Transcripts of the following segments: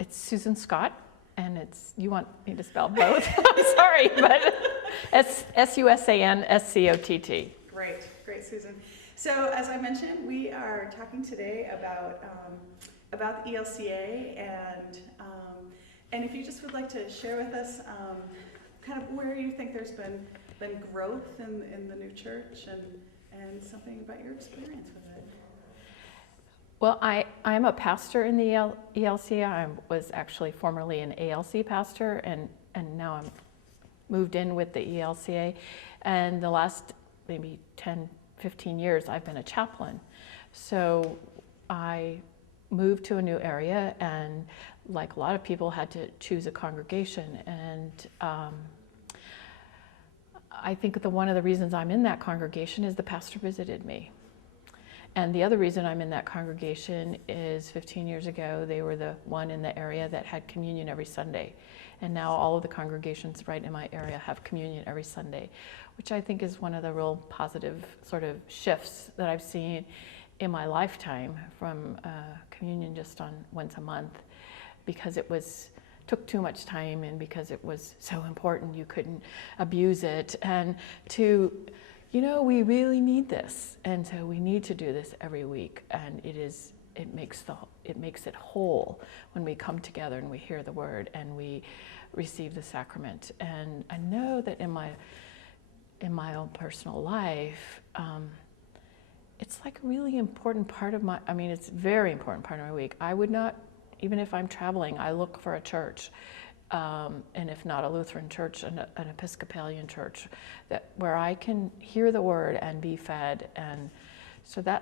It's Susan Scott, and you want me to spell both? I'm sorry, but SUSANSCOTT. Great, Susan. So as I mentioned, we are talking today about the ELCA, and if you just would like to share with us kind of where you think there's been growth in the new church, and something about your experience with it. Well, I'm a pastor in the ELCA. I was actually formerly an ALC pastor, and now I'm moved in with the ELCA. And the last maybe 10, 15 years, I've been a chaplain. So I moved to a new area, and like a lot of people, had to choose a congregation. And I think one of the reasons I'm in that congregation is the pastor visited me. And the other reason I'm in that congregation is 15 years ago, they were the one in the area that had communion every Sunday. And now all of the congregations right in my area have communion every Sunday, which I think is one of the real positive sort of shifts that I've seen in my lifetime, from communion just on once a month, because it took too much time, and because it was so important you couldn't abuse it, and we really need this, and so we need to do this every week, and it makes it whole when we come together and we hear the word and we receive the sacrament. And I know that in my own personal life, it's like a really important part of it's a very important part of my week. I would not, even if I'm traveling, I look for a church. And if not a Lutheran church, an Episcopalian church, where I can hear the word and be fed. And so I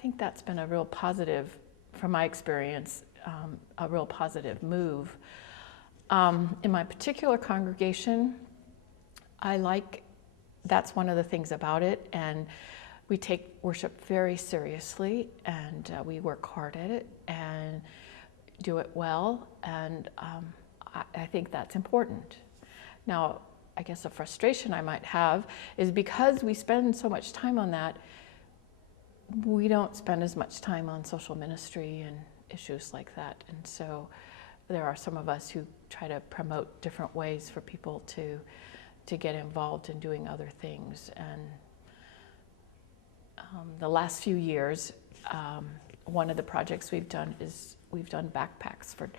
think that's been a real positive, from my experience, a real positive move. In my particular congregation, that's one of the things about it, and we take worship very seriously, and we work hard at it and do it well, and I think that's important. Now, I guess a frustration I might have is because we spend so much time on that, we don't spend as much time on social ministry and issues like that. And so there are some of us who try to promote different ways for people to get involved in doing other things. And the last few years, one of the projects we've done is we've done backpacks for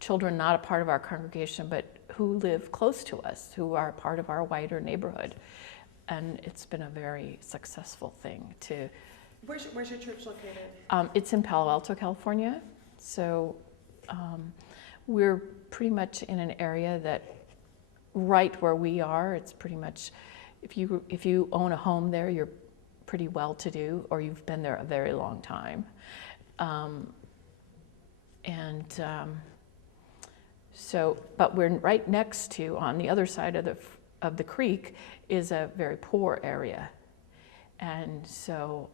children not a part of our congregation, but who live close to us, who are part of our wider neighborhood. And it's been a very successful thing to... Where's your church located? It's in Palo Alto, California. So we're pretty much in an area that, right where we are, it's pretty much, if you own a home there, you're pretty well-to-do, or you've been there a very long time. But we're right next to, on the other side of the creek, is a very poor area. And so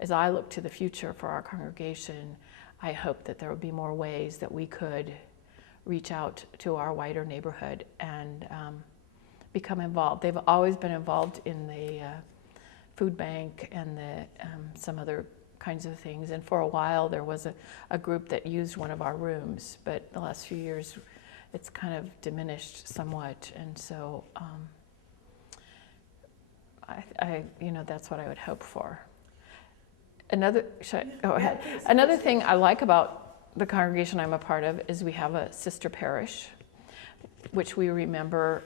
as I look to the future for our congregation, I hope that there will be more ways that we could reach out to our wider neighborhood and become involved. They've always been involved in the food bank and some other kinds of things. And for a while there was a group that used one of our rooms, but the last few years it's kind of diminished somewhat. And so that's what I would hope for. Another thing I like about the congregation I'm a part of is we have a sister parish, which we remember,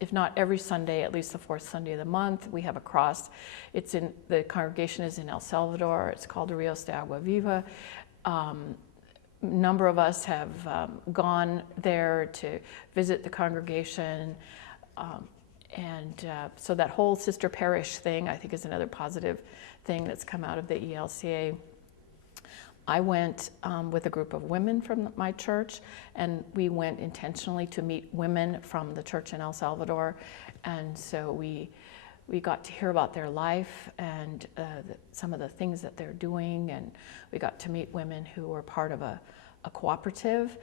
if not every Sunday, at least the fourth Sunday of the month. We have a cross. The congregation is in El Salvador. It's called Rios de Agua Viva. A number of us have gone there to visit the congregation. So that whole sister parish thing, I think, is another positive thing that's come out of the ELCA. I went with a group of women from my church, and we went intentionally to meet women from the church in El Salvador. And so we got to hear about their life and some of the things that they're doing, and we got to meet women who were part of a cooperative,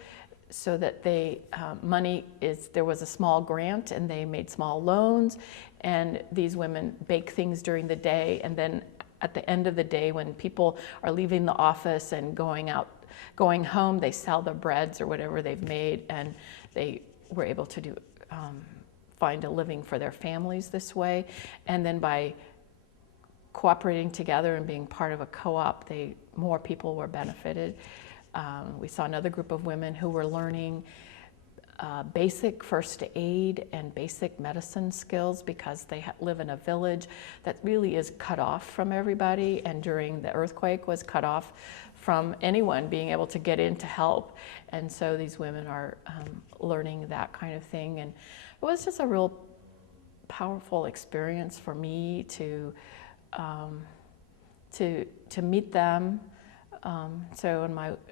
so that there was a small grant, and they made small loans, and these women bake things during the day, and then at the end of the day, when people are leaving the office and going out going home, they sell the breads or whatever they've made, and they were able to find a living for their families this way. And then by cooperating together and being part of a co-op, more people were benefited. We saw another group of women who were learning basic first aid and basic medicine skills because they live in a village that really is cut off from everybody, and during the earthquake was cut off from anyone being able to get in to help. And so these women are learning that kind of thing, and it was just a real powerful experience for me to meet them. So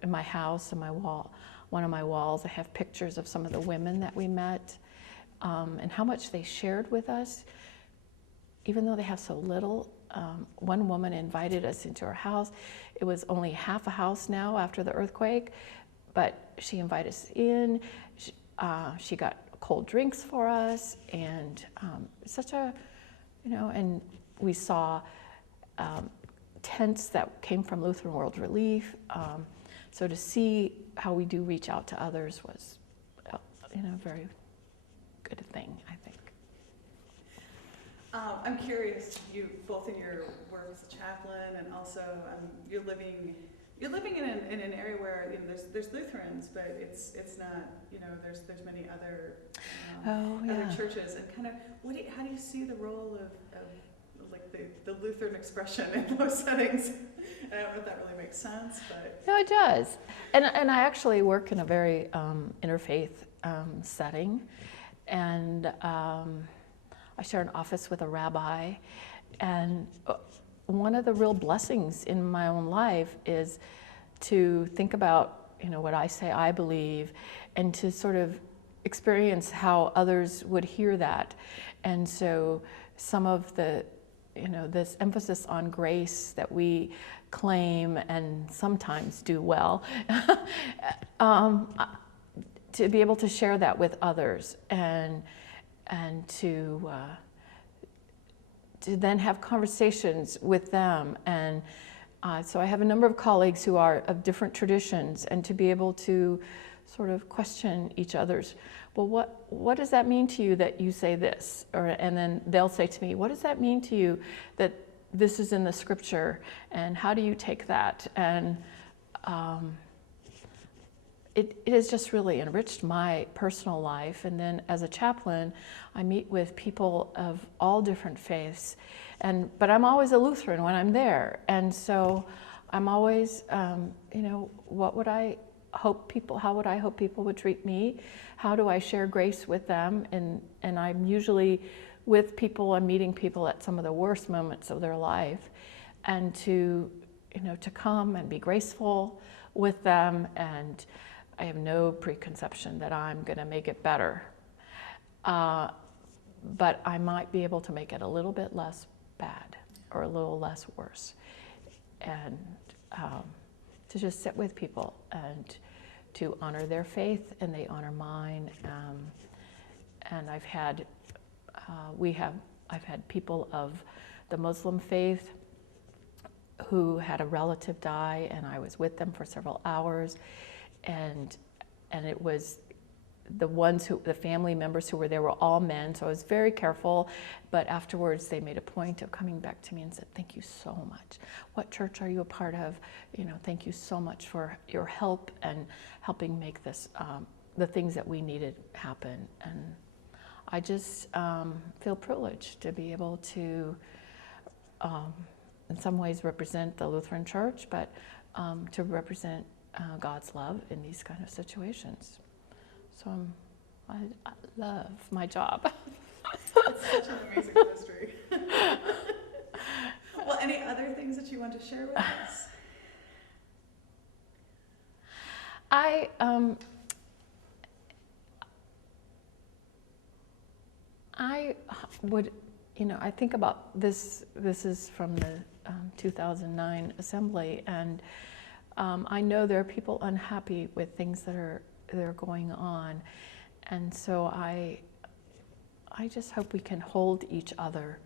in my house, in my wall, one of my walls, I have pictures of some of the women that we met, and how much they shared with us, even though they have so little. One woman invited us into her house. It was only half a house now after the earthquake, but she invited us in. She got cold drinks for us, and and we saw tents that came from Lutheran World Relief. So to see how we do reach out to others was, a very good thing, I think. I'm curious, you both in your work as a chaplain, and also you're living in an area where there's Lutherans, but it's not, there's many other other churches, and kind of how do you see the role of like the Lutheran expression in those settings? I don't know if that really makes sense, but No, it does. And I actually work in a very interfaith setting, and I share an office with a rabbi, and one of the real blessings in my own life is to think about what I say I believe, and to sort of experience how others would hear that. And so some of the this emphasis on grace that we claim and sometimes do well, to be able to share that with others, and to then have conversations with them. And so I have a number of colleagues who are of different traditions, and to be able to sort of question each other's, well, what does that mean to you that you say this? And then they'll say to me, what does that mean to you that this is in the scripture, and how do you take that? And it has just really enriched my personal life. And then as a chaplain, I meet with people of all different faiths, but I'm always a Lutheran when I'm there. And so I'm always, how would I hope people would treat me? How do I share grace with them? And I'm usually with people, I'm meeting people at some of the worst moments of their life, and to come and be graceful with them. And I have no preconception that I'm going to make it better, but I might be able to make it a little bit less bad or a little less worse, and to just sit with people and to honor their faith, and they honor mine. And I've had people of the Muslim faith who had a relative die, and I was with them for several hours, and it was the family members who were there were all men, so I was very careful. But afterwards, they made a point of coming back to me and said, "Thank you so much. What church are you a part of? Thank you so much for your help and helping make this the things that we needed happen." And I just feel privileged to be able to, in some ways, represent the Lutheran Church, but to represent God's love in these kind of situations. So I love my job. It's such an amazing ministry. Well, any other things that you want to share with us? I would, I think about this. This is from the 2009 assembly, and I know there are people unhappy with things that are going on, and so I just hope we can hold each other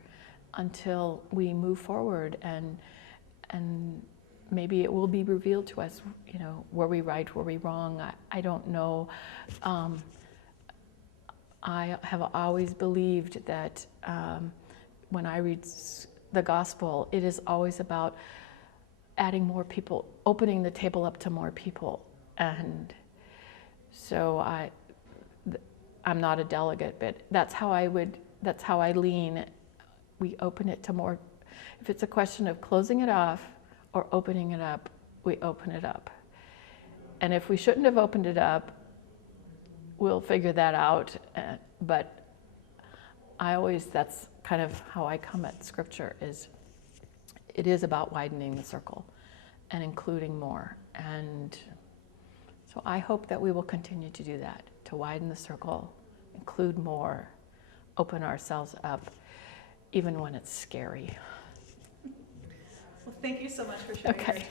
until we move forward and maybe it will be revealed to us, you know, were we right, were we wrong? I don't know. I have always believed that when I read the gospel, it is always about adding more people, opening the table up to more people. And so I'm not a delegate, but that's how I lean. We open it to more. If it's a question of closing it off or opening it up, we open it up. And if we shouldn't have opened it up, we'll figure that out. But that's kind of how I come at Scripture, is it is about widening the circle and including more. And so I hope that we will continue to do that, to widen the circle, include more, open ourselves up, even when it's scary. Well, thank you so much for sharing. Okay.